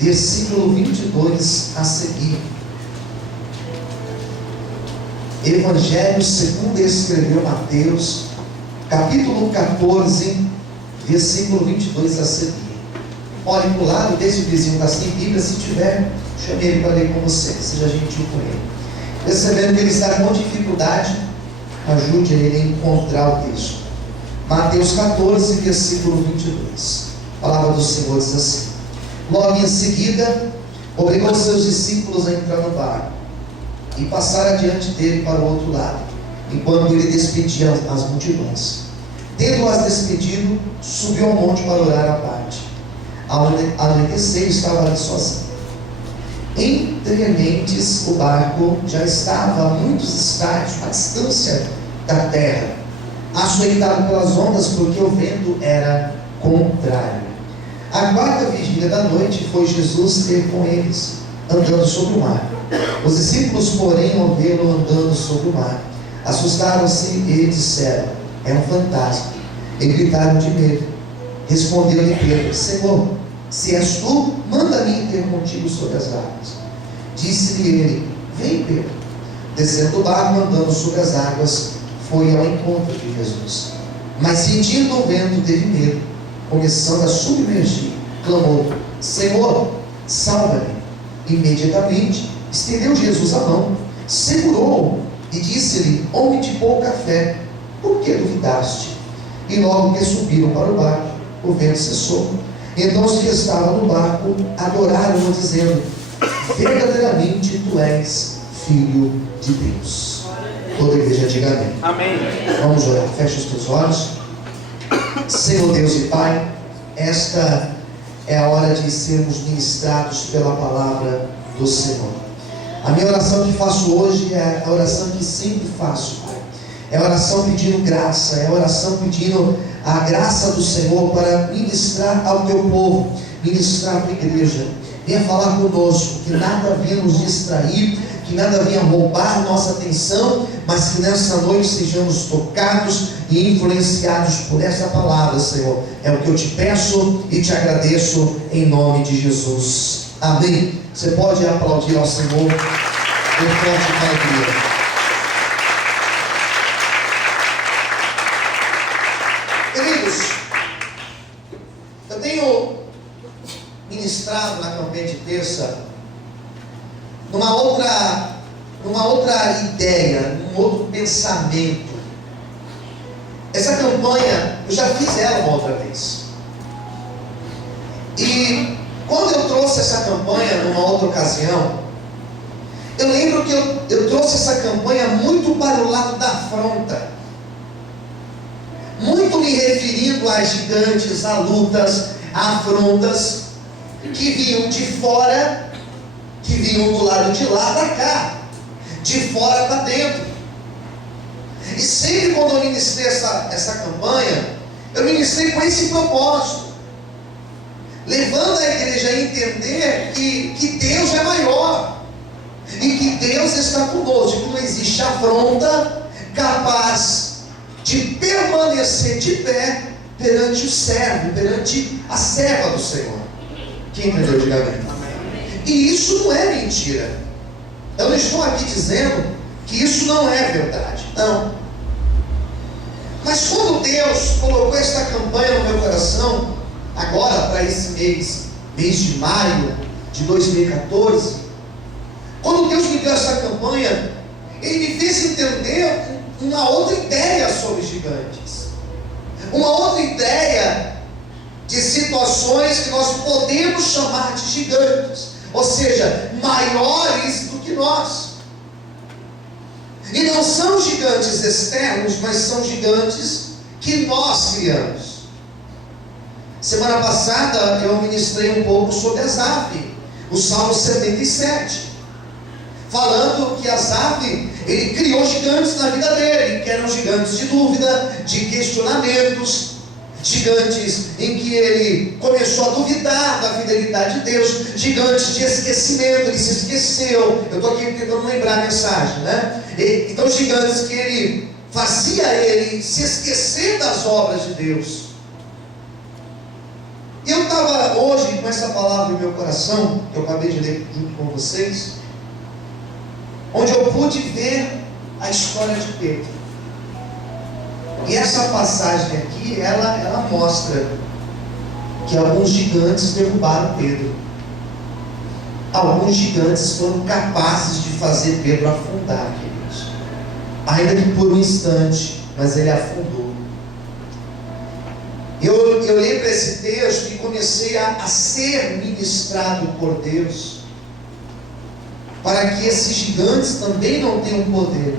versículo 22 a seguir. Evangelho segundo escreveu Mateus, capítulo 14, versículo 22 a seguir. Olhe para o lado desse vizinho da sem Bíblia, se tiver, chame ele para ler com você, seja gentil com ele. Percebendo que ele está com dificuldade, ajude ele a encontrar o texto. Mateus 14, versículo 22. A palavra do Senhor diz assim: logo em seguida, obrigou seus discípulos a entrar no barco e passar adiante dele para o outro lado, enquanto ele despedia as multidões. Tendo-as despedido, subiu ao monte para orar à parte. Ao anoitecer, estava ali sozinho. Entre mentes, o barco já estava a muitos estádios, à distância da terra, açoitado pelas ondas, porque o vento era contrário. A quarta vigília da noite foi Jesus ter com eles, andando sobre o mar. Os discípulos, porém, ao vê-lo andando sobre o mar, assustaram-se e disseram: é um fantasma. E gritaram de medo. Respondeu-lhe Pedro: Senhor, se és tu, manda-me ter contigo sobre as águas. Disse-lhe ele: vem, Pedro. Descendo do barco, andando sobre as águas, foi ao encontro de Jesus. Mas sentindo o vento, teve medo, começando a submergir, clamou: Senhor, salva-me. Imediatamente estendeu Jesus a mão, segurou-o e disse-lhe: homem de pouca fé, por que duvidaste? E logo que subiram para o barco, o vento cessou. Então os que estavam no barco adoraram-o, dizendo: verdadeiramente tu és Filho de Deus. Toda a igreja diga amém. Amém. Vamos orar. Feche os teus olhos. Senhor Deus e Pai, esta é a hora de sermos ministrados pela palavra do Senhor. A minha oração que faço hoje é a oração que sempre faço, Pai. É a oração pedindo graça, é a oração pedindo a graça do Senhor para ministrar ao teu povo, ministrar à tua igreja. Venha falar conosco, que nada venha nos distrair, que nada venha roubar nossa atenção, mas que nessa noite sejamos tocados e influenciados por essa palavra, Senhor. É o que eu te peço e te agradeço em nome de Jesus. Amém. Você pode aplaudir ao Senhor com forte alegria. Queridos, eu tenho ministrado na campanha de terça numa outra ideia, num outro pensamento. Essa campanha, eu já fiz ela uma outra vez. E quando eu trouxe essa campanha numa outra ocasião, eu lembro que eu trouxe essa campanha muito para o lado da afronta, muito me referindo a gigantes, a lutas, a afrontas que vinham de fora, que vinham do lado de lá para cá, de fora para dentro. E sempre quando eu ministrei essa campanha, eu ministrei com esse propósito, levando a igreja a entender que Deus é maior, e que Deus está conosco, que não existe afronta capaz de permanecer de pé perante o servo, perante a serva do Senhor. Quem entendeu, diga amém. E isso não é mentira. Eu não estou aqui dizendo que isso não é verdade, não. Mas quando Deus colocou esta campanha no meu coração, agora para esse mês de maio de 2014, quando Deus me deu essa campanha, Ele me fez entender uma outra ideia sobre gigantes, uma outra ideia de situações que nós podemos chamar de gigantes, ou seja, maiores do que nós. E não são gigantes externos, mas são gigantes que nós criamos. Semana passada eu ministrei um pouco sobre Asaf, o Salmo 77, falando que Asaf, ele criou gigantes na vida dele, que eram gigantes de dúvida, de questionamentos, gigantes em que ele começou a duvidar da fidelidade de Deus, gigantes de esquecimento, ele se esqueceu. Eu estou aqui tentando lembrar a mensagem, né? Então gigantes que ele fazia ele se esquecer das obras de Deus. E eu estava estava hoje com essa palavra no meu coração, que eu acabei de ler junto com vocês, onde eu pude ver a história de Pedro. E essa passagem aqui, ela mostra que alguns gigantes derrubaram Pedro. Alguns gigantes foram capazes de fazer Pedro afundar, queridos. Ainda que por um instante, mas ele afundou. Eu olhei para esse texto e comecei a ser ministrado por Deus, para que esses gigantes também não tenham poder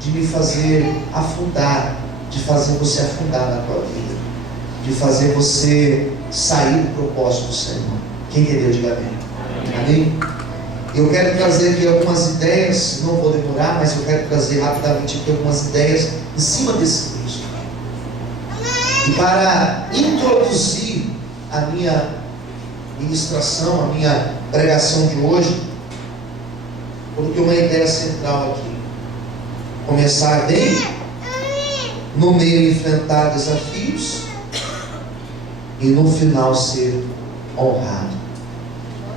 de me fazer afundar, de fazer você afundar na tua vida, de fazer você sair do propósito do Senhor. Quem entendeu, diga amém. Amém? Eu quero trazer aqui algumas ideias, não vou demorar, mas eu quero trazer rapidamente aqui algumas ideias em cima desse texto. E para introduzir a minha ministração, a minha pregação de hoje, coloquei uma ideia central aqui. Começar bem, no meio enfrentar desafios e no final ser honrado.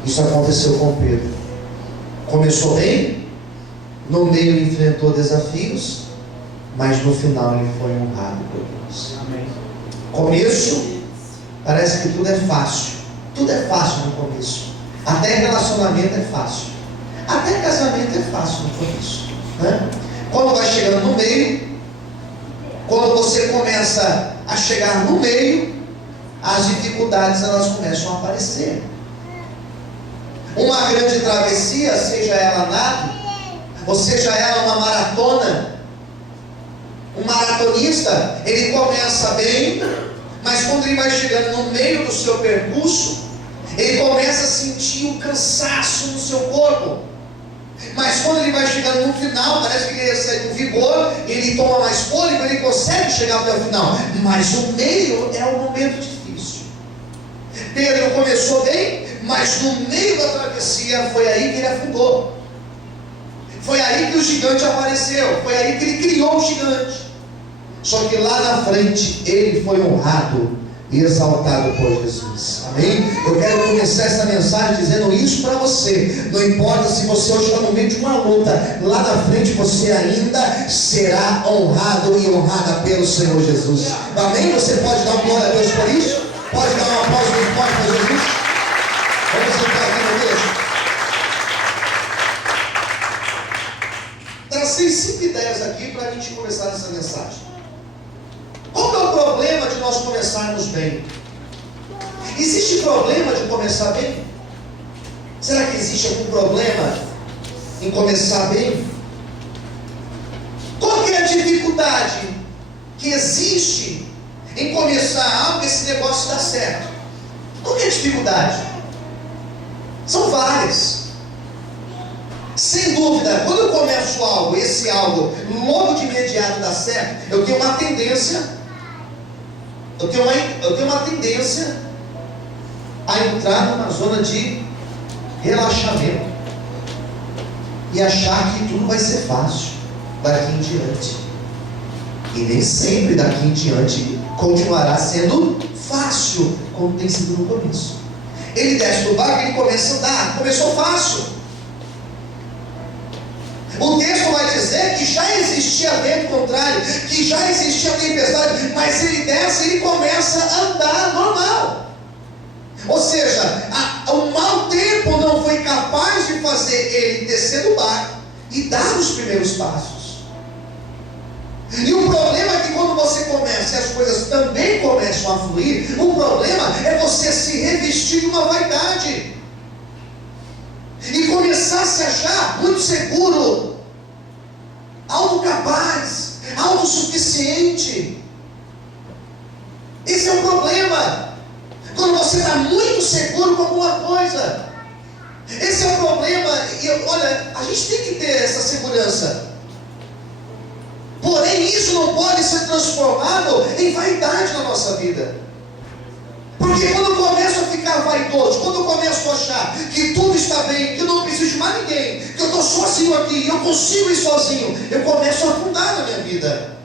Isso aconteceu com Pedro. Começou bem, no meio enfrentou desafios, mas no final ele foi honrado por Deus. Amém. Começo, parece que tudo é fácil. Tudo é fácil no começo. Até relacionamento é fácil. Até casamento é fácil no começo, né? Quando vai chegando no meio, quando você começa a chegar no meio, as dificuldades elas começam a aparecer. Uma grande travessia, seja ela nado, ou seja ela uma maratona, um maratonista, ele começa bem, mas quando ele vai chegando no meio do seu percurso, ele começa a sentir um cansaço no seu corpo. Mas quando ele vai chegando no final, parece que ele sai do vigor, ele toma mais fôlego, ele consegue chegar até o final. Mas o meio é um momento difícil. Pedro começou bem, mas no meio da travessia foi aí que ele afundou. Foi aí que o gigante apareceu, foi aí que ele criou o gigante. Só que lá na frente ele foi honrado e exaltado por Jesus. Amém? Eu quero começar essa mensagem dizendo isso para você. Não importa se você hoje está no meio de uma luta, lá na frente você ainda será honrado e honrada pelo Senhor Jesus. Amém? Você pode dar uma glória a Deus por isso? Pode dar um aplauso muito forte para Jesus? Vamos sentar aqui no mesmo. Tracei 5 ideias aqui para a gente começar essa mensagem. Qual é o problema de nós começarmos bem? Existe problema de começar bem? Será que existe algum problema em começar bem? Qual que é a dificuldade que existe em começar algo e esse negócio dar certo? Qual que é a dificuldade? São várias. Sem dúvida, quando eu começo algo, esse algo logo de imediato dá certo, eu tenho uma tendência a entrar numa zona de relaxamento e achar que tudo vai ser fácil daqui em diante. E nem sempre daqui em diante continuará sendo fácil como tem sido no começo. Ele desce do barco e ele começa a andar. Começou fácil. O texto vai dizer que já existia vento contrário, que já existia tempestade, mas ele desce e ele começa a andar normal. Ou seja, o mau tempo não foi capaz de fazer ele descer do barco e dar os primeiros passos. E o problema é que quando você começa e as coisas também começam a fluir, o problema é você se revestir de uma vaidade e começar a se achar muito seguro, autocapaz, autossuficiente. Esse é o problema. Quando você está muito seguro com alguma coisa, esse é o problema. E olha, a gente tem que ter essa segurança. Porém, isso não pode ser transformado em vaidade na nossa vida. Porque quando eu começo a ficar vaidoso, quando eu começo a achar que tudo está bem, que eu não preciso de mais ninguém, que eu estou sozinho aqui, eu consigo ir sozinho, eu começo a afundar na minha vida.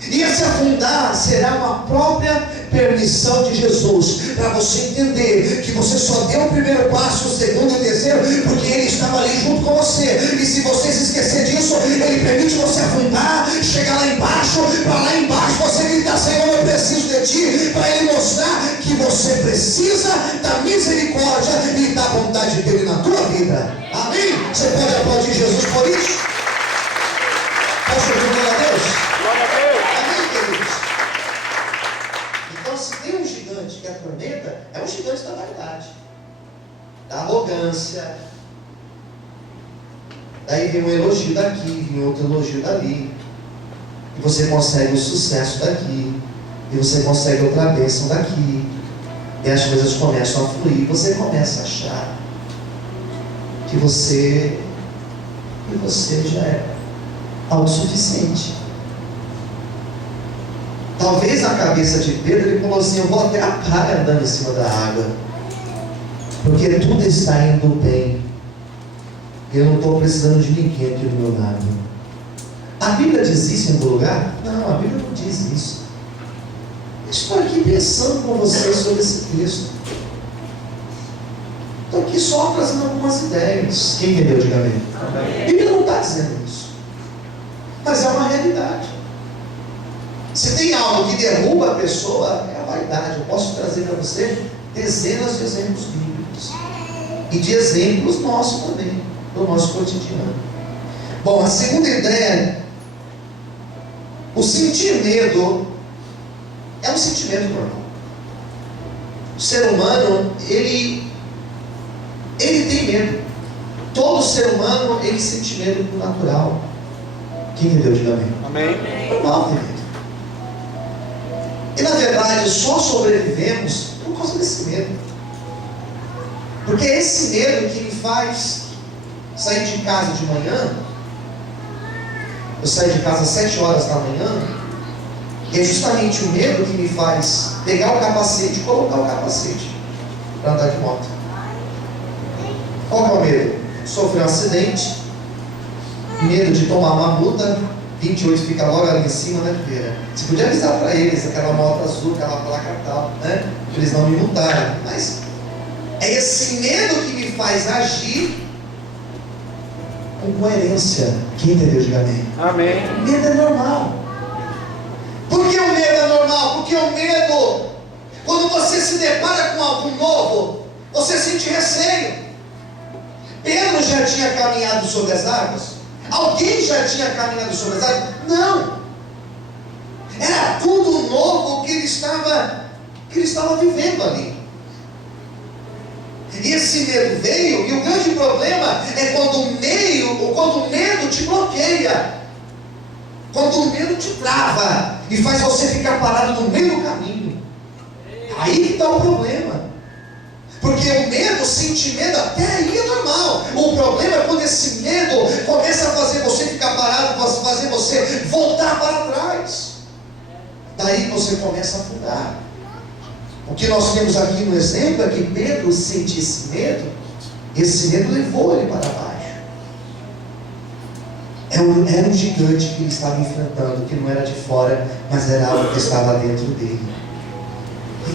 E esse afundar será uma própria permissão de Jesus, para você entender que você só deu o primeiro passo, o segundo e o terceiro, porque Ele estava ali junto com você. E se você se esquecer disso, Ele permite você afundar, chegar lá embaixo, para lá embaixo você gritar: Senhor, eu preciso de Ti, para Ele mostrar que você precisa da misericórdia e da vontade dEle na tua vida. Amém? Você pode aplaudir Jesus por isso? Posso ouvir glória a Deus? Glória a Deus. Amém, queridos? Então, se tem um gigante que atormenta, é um gigante da vaidade, da arrogância. Daí vem um elogio daqui, vem outro elogio dali, e você consegue o sucesso daqui, e você consegue outra bênção daqui, e as coisas começam a fluir. Você começa a achar que você já é autossuficiente. Talvez na cabeça de Pedro ele falou assim: eu vou até a praia andando em cima da água, porque tudo está indo bem, eu não estou precisando de ninguém aqui do meu lado. A Bíblia diz isso em algum lugar? Não, a Bíblia não diz isso. Eu estou aqui pensando com vocês sobre esse texto. Estou aqui só trazendo algumas ideias. Quem entendeu, diga amém. A Bíblia não está dizendo isso, mas é uma realidade. Se tem algo que derruba a pessoa, é a vaidade. Eu posso trazer para você dezenas de exemplos bíblicos e de exemplos nossos também, do nosso cotidiano. Bom, a segunda ideia: o sentir medo é um sentimento normal. O ser humano, ele tem medo. Todo ser humano, ele sente medo por natural. Quem entendeu, diga amém. Amém. Normal ter medo. E na verdade só sobrevivemos por causa desse medo. Porque é esse medo que me faz sair de casa de manhã. Eu saio de casa às 7 horas da manhã, e é justamente o medo que me faz pegar o capacete e colocar o capacete para andar de moto. Qual que é o medo? Sofrer um acidente, medo de tomar uma multa. 28 fica logo ali em cima, né, Feira? Você podia avisar para eles, aquela moto azul, aquela placa tal, né? Para eles não me multarem. Mas é esse medo que me faz agir com coerência. Quem entendeu, diga amém. Amém. O medo é normal. Por que o medo é normal? Porque o medo, quando você se depara com algo novo, você sente receio. Pedro já tinha caminhado sobre as águas? Alguém já tinha caminhado sobre as águas? Não. Era tudo novo que ele estava vivendo ali. E esse medo veio, e o grande problema é quando o medo te bloqueia, quando o medo te trava e faz você ficar parado no meio do caminho. Aí que está o problema. Porque o medo, o sentimento, até aí é normal. O problema é quando esse medo começa a fazer você ficar parado, fazer você voltar para trás. Daí você começa a afundar. O que nós temos aqui no exemplo é que Pedro sentia esse medo levou ele para baixo. Era um gigante que ele estava enfrentando, que não era de fora, mas era algo que estava dentro dele.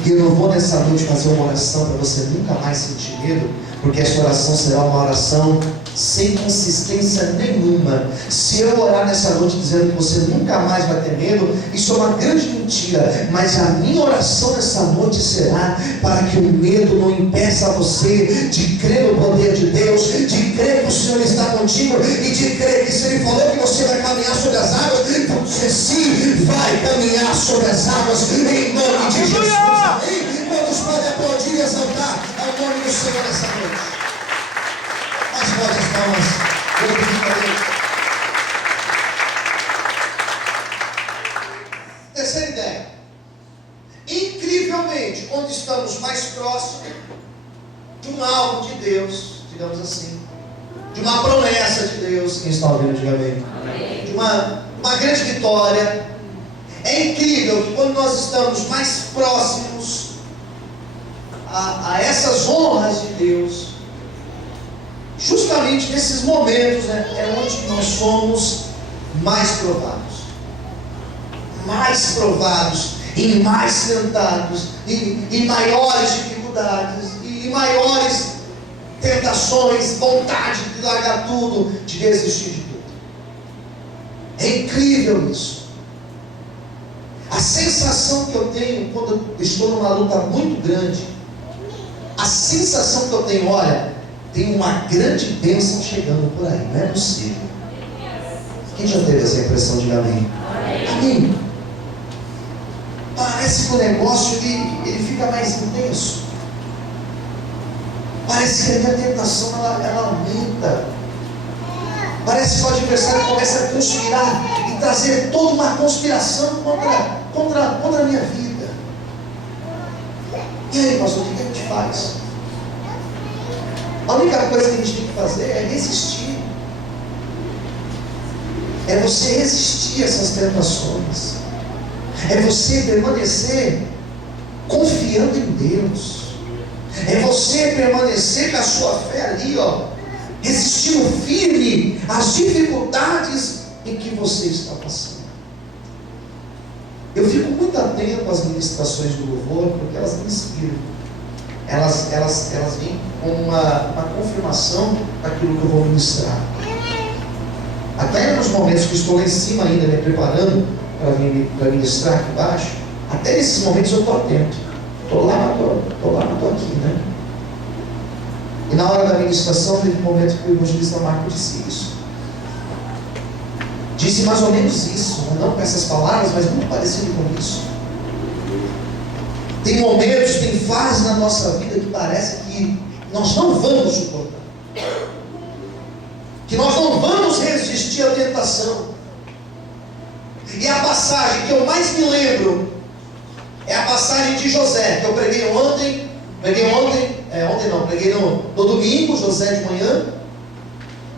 E eu não vou nessa noite fazer uma oração para você nunca mais sentir medo, porque essa oração será uma oração sem consistência nenhuma. Se eu orar nessa noite dizendo que você nunca mais vai ter medo, isso é uma grande mentira. Mas a minha oração nessa noite será para que o medo não impeça você de crer no poder de Deus, de crer que o Senhor está contigo e de crer que se Ele falou que você vai caminhar sobre as águas, você sim vai caminhar sobre as águas em nome de Jesus. Amém? Quantos podem aplaudir e exaltar ao nome do Senhor nessa noite? As vozes palmas. Terceira ideia. Incrivelmente, quando estamos mais próximos de um alvo de Deus, digamos assim, de uma promessa de Deus, quem está ouvindo, diga amém. De uma grande vitória. É incrível que quando nós estamos mais próximos a essas honras de Deus, justamente nesses momentos, é onde nós somos mais provados. Mais provados. em mais tentados, em maiores dificuldades, em maiores tentações, vontade de largar tudo, de desistir de tudo. É incrível isso. A sensação que eu tenho quando eu estou numa luta muito grande, a sensação que eu tenho, olha, tem uma grande bênção chegando por aí, não é possível. Quem já teve essa impressão? Diga amém. Amém. Parece que o negócio ele fica mais intenso. Parece que a minha tentação ela aumenta. Parece que o adversário começa a conspirar e trazer toda uma conspiração contra a minha vida. E aí, pastor, o que a gente faz? A única coisa que a gente tem que fazer é resistir. É você resistir a essas tentações. É você permanecer confiando em Deus. É você permanecer com a sua fé ali, resistindo firme às dificuldades em que você está passando. Eu fico muito atento às ministrações do louvor, porque elas me inspiram. Elas vêm com uma confirmação daquilo que eu vou ministrar. Até nos momentos que estou lá em cima ainda, me preparando para ministrar aqui embaixo, até nesses momentos eu estou atento. Estou lá, mas estou aqui, né? E na hora da ministração teve um momento que o evangelista Marco disse isso. Disse mais ou menos isso, não com essas palavras, mas muito parecido com isso. Tem momentos, tem fases na nossa vida que parece que nós não vamos suportar, que nós não vamos resistir à tentação. E a passagem que eu mais me lembro é a passagem de José, que eu preguei ontem, preguei no domingo, José de manhã,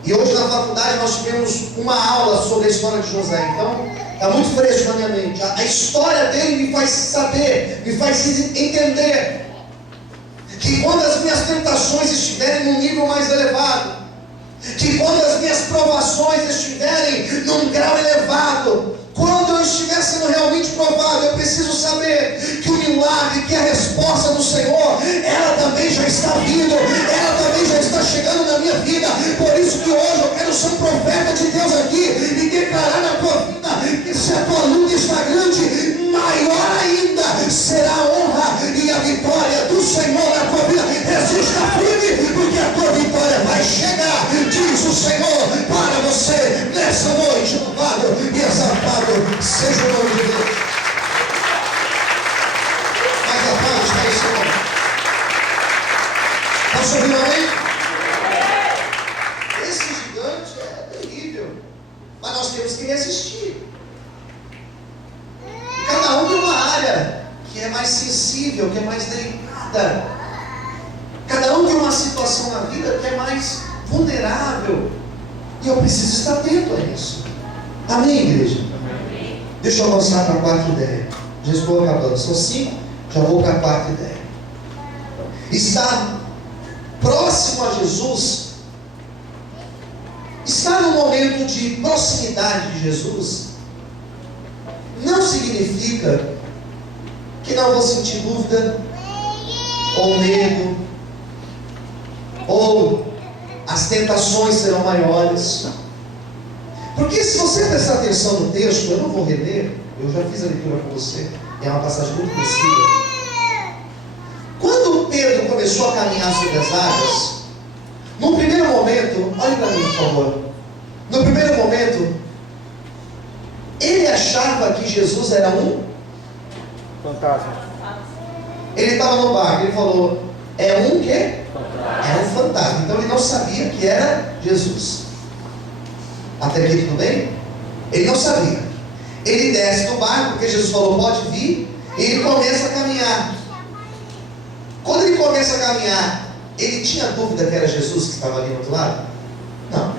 e hoje na faculdade nós tivemos uma aula sobre a história de José. Então está muito fresco na minha mente. A história dele me faz saber, me faz entender que quando as minhas tentações estiverem num nível mais elevado, que quando as minhas provações estiverem num grau elevado, quando eu estiver sendo realmente provado, eu preciso saber que o milagre, que a resposta do Senhor, ela também já está vindo, ela também já está chegando na minha vida. Por isso que hoje eu quero ser um profeta de Deus aqui e declarar na tua vida que se a tua luta está grande, maior ainda será a honra e a vitória do Senhor na tua vida. Resista firme, porque a tua vitória vai chegar, diz o Senhor para você nessa noite. Louvado e exaltado seja o nome de Deus. Mais a paz, está aí, Senhor. Posso ouvir um amém? Esse gigante é terrível, mas nós temos que resistir. Cada um tem uma área que é mais sensível, que é mais delicada. Cada um tem uma situação na vida que é mais vulnerável. E eu preciso estar atento a isso. Amém, igreja? Amém. Deixa eu avançar para a quarta ideia. Já estou acabando. São 5, já vou para a quarta ideia. Estar próximo a Jesus, estar no momento de proximidade de Jesus, não significa que não vou sentir dúvida, ou medo, ou as tentações serão maiores. Porque se você prestar atenção no texto, eu não vou reler, eu já fiz a leitura com você, é uma passagem muito conhecida. Quando Pedro começou a caminhar sobre as águas, no primeiro momento, olhe para mim, por favor. No primeiro momento, ele achava que Jesus era um fantasma. Ele estava no barco, ele falou, é um quê? Era um fantasma. Então ele não sabia que era Jesus. Até aqui tudo bem? Ele não sabia. Ele desce do barco, porque Jesus falou, pode vir, e ele começa a caminhar. Quando ele começa a caminhar, ele tinha dúvida que era Jesus que estava ali do outro lado? Não.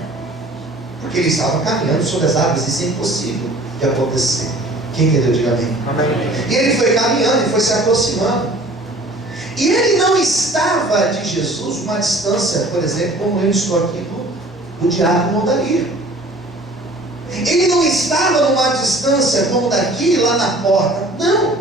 Porque ele estava caminhando sobre as águas, isso é impossível de acontecer. Quem entendeu, diga amém. E ele foi caminhando, e foi se aproximando. E ele não estava de Jesus uma distância, por exemplo, como eu estou aqui do diácono Odair. Ele não estava numa distância como daqui lá na porta. Não.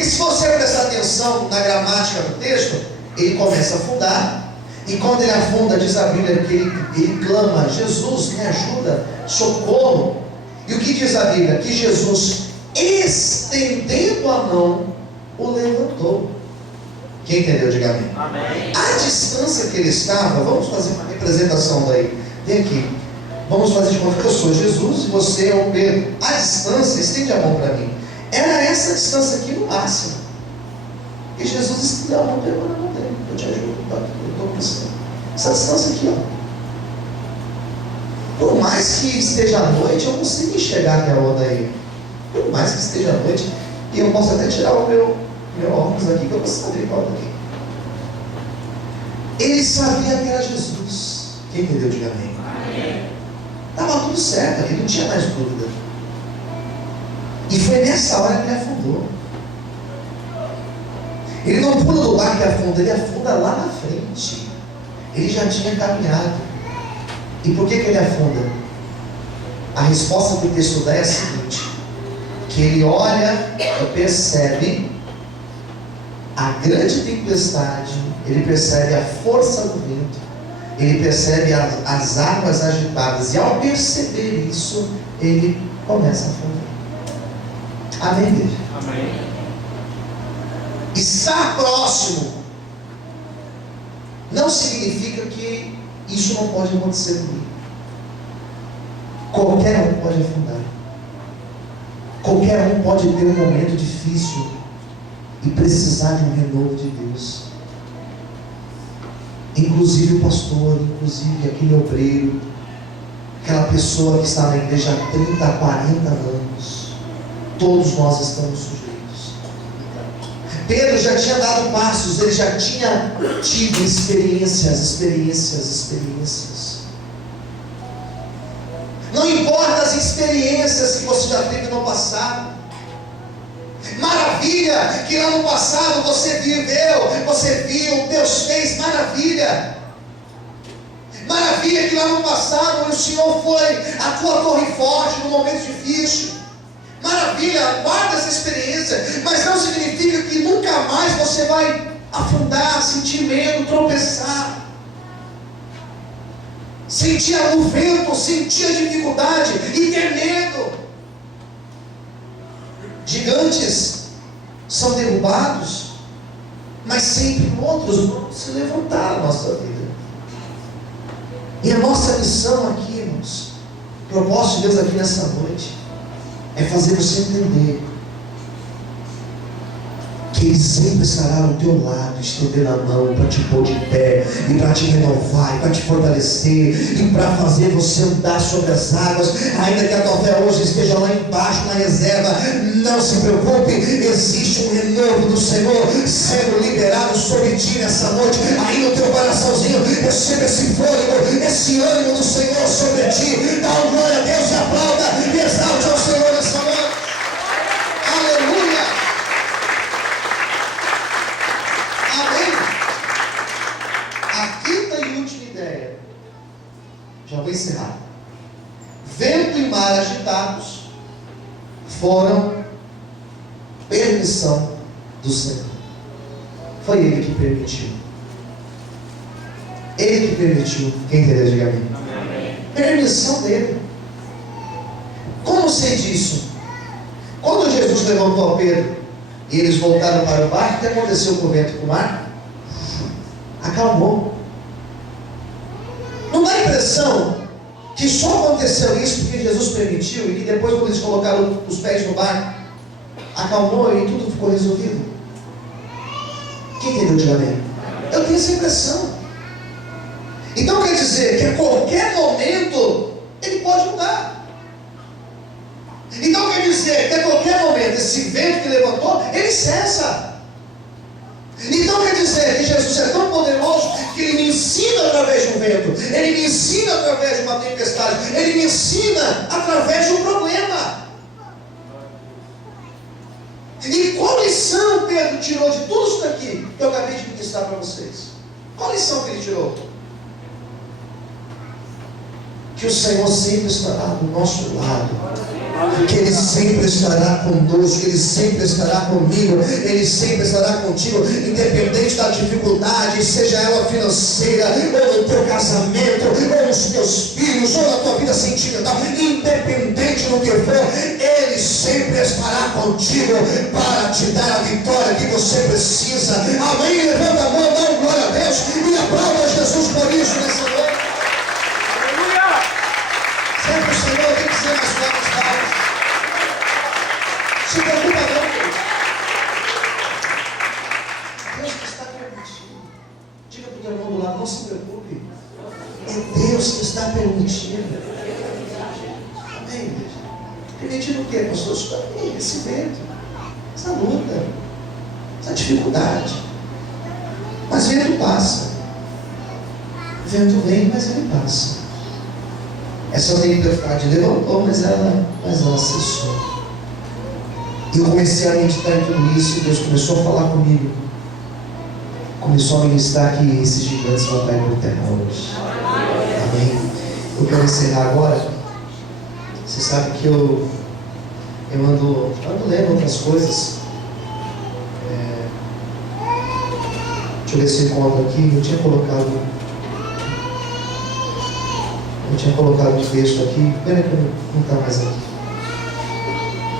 Porque se você prestar atenção na gramática do texto, ele começa a afundar, e quando ele afunda, diz a Bíblia que ele clama: Jesus, me ajuda, socorro. E o que diz a Bíblia? Que Jesus, estendendo a mão, o levantou. Quem entendeu, diga amém. Amém. A distância que ele estava, vamos fazer uma representação daí. Vem aqui. Vamos fazer de conta que eu sou Jesus e você é o Pedro. A distância, estende a mão para mim. Era essa distância aqui no máximo. E Jesus estendeu a mão, pegou na mão dele. Eu te ajudo, eu estou com você. Essa distância aqui, ó. Por mais que esteja à noite, eu consigo enxergar que a onda aí. Por mais que esteja à noite, e eu posso até tirar o meu óculos aqui, que eu vou saber qual daqui. Ele sabia que era Jesus. Quem entendeu, diga amém. Estava tudo certo ali, não tinha mais dúvida. E foi nessa hora que ele afundou. Ele não pula do barco e afunda, ele afunda lá na frente. Ele já tinha caminhado. E por que ele afunda? A resposta que o texto dá é a seguinte: que ele olha e percebe a grande tempestade, ele percebe a força do vento, ele percebe as águas agitadas, e ao perceber isso, ele começa a afundar. Amém, igreja? Amém. Estar próximo não significa que isso não pode acontecer comigo. Qualquer um pode afundar. Qualquer um pode ter um momento difícil e precisar de um renovo de Deus. Inclusive o pastor, inclusive aquele obreiro, aquela pessoa que está na igreja há 30, 40 anos. Todos nós estamos sujeitos. Pedro já tinha dado passos, ele já tinha tido experiências. Não importa as experiências que você já teve no passado. Maravilha que lá no passado você viveu, você viu, Deus fez maravilha. Maravilha que lá no passado o Senhor foi a tua torre forte no momento difícil. Maravilha, guarda essa experiência, mas não significa que nunca mais você vai afundar, sentir medo, tropeçar, sentir o vento, sentir a dificuldade e ter medo. Gigantes são derrubados, mas sempre outros vão se levantar na nossa vida. E a nossa missão aqui, irmãos, o propósito de Deus aqui nessa noite, é fazer você entender que Ele sempre estará ao teu lado, estendendo a mão para te pôr de pé, e para te renovar, e para te fortalecer, e para fazer você andar sobre as águas, ainda que a tua fé hoje esteja lá embaixo na reserva. Não se preocupe, existe um renovo do Senhor sendo liberado sobre ti nessa noite. Aí no teu coraçãozinho, receba esse fôlego, esse ânimo do Senhor sobre ti. Dá uma glória a Deus e aplauda, e exalte ao Senhor nessa noite. Aleluia! Amém? A quinta e última ideia, já vou encerrar. Vento e mar agitados foram permissão do Senhor. Foi Ele que permitiu. Ele que permitiu. Quem entendeu, diga amém. Permissão dele. Como sei disso? Quando Jesus levantou a Pedro e eles voltaram para o barco, o que aconteceu com o vento e com o mar? Acalmou. Não dá a impressão que só aconteceu isso porque Jesus permitiu, e que depois, quando eles colocaram os pés no barco, acalmou e tudo ficou resolvido? Quem entendeu, diga amém? Eu tenho essa impressão. Então quer dizer que a qualquer momento ele pode mudar. Então quer dizer que a qualquer momento esse vento que levantou, ele cessa. Então quer dizer que Jesus é tão poderoso que Ele me ensina através de um vento, Ele me ensina através de uma tempestade, Ele me ensina através de um problema. E qual lição Pedro tirou de tudo isso daqui que eu acabei de ministrar para vocês? Qual lição que ele tirou? Que o Senhor sempre estará do nosso lado, que Ele sempre estará conosco, Ele sempre estará comigo, Ele sempre estará contigo, independente da dificuldade, seja ela financeira, ou no teu casamento, ou nos teus filhos, ou na tua vida sentimental, independente do que for, Ele sempre estará contigo para te dar a vitória que você precisa. Amém? Levanta a mão, dá um glória a Deus e aplauda Jesus por isso nessa noite. Aleluia! Sempre o Senhor tem que ser nas nossas palavras. Se preocupa não, Deus. Deus que está permitindo. Diga para o teu irmão do lado, não se preocupe. É Deus que está permitindo. Amém, igreja? Permitindo o quê, pastor? Isso também, esse vento, essa luta, essa dificuldade. Mas vento passa. Vento vem, mas ele passa. Essa tempestade levantou, mas ela cessou. E eu comecei a meditar em tudo isso, e Deus começou a falar comigo. Começou a ministrar que esses gigantes vão cair por terra hoje. Amém? Eu quero encerrar agora. Você sabe que eu ando lendo outras coisas. Deixa eu ver se eu encontro aqui. Eu tinha colocado um texto aqui. Pena que não está mais aqui.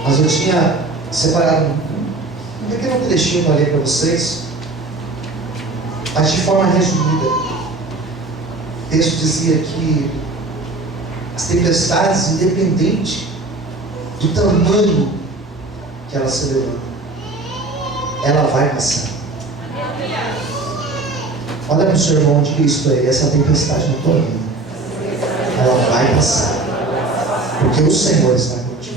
Mas eu tinha separado um pequeno trechinho para ler para vocês. Mas de forma resumida. O texto dizia que as tempestades, independente do tamanho que ela se levanta, ela vai passar. Olha para o seu irmão, diga isso para ele: essa tempestade na tua vida, ela vai passar, porque o Senhor está contigo.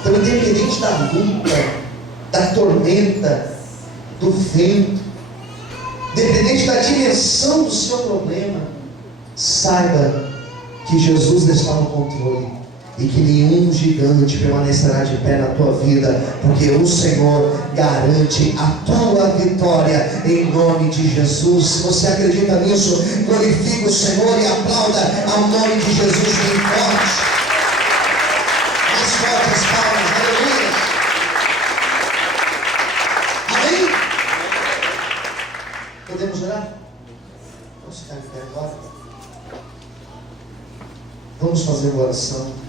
Então, independente da luta, da tormenta, do vento, independente da dimensão do seu problema, saiba que Jesus está no controle e que nenhum gigante permanecerá de pé na tua vida, porque o Senhor garante a tua vitória em nome de Jesus. Se você acredita nisso, glorifique o Senhor e aplauda ao nome de Jesus bem forte. Mais fortes palmas, aleluia. Amém? Podemos orar? Vamos ficar de pé agora. Vamos fazer uma oração.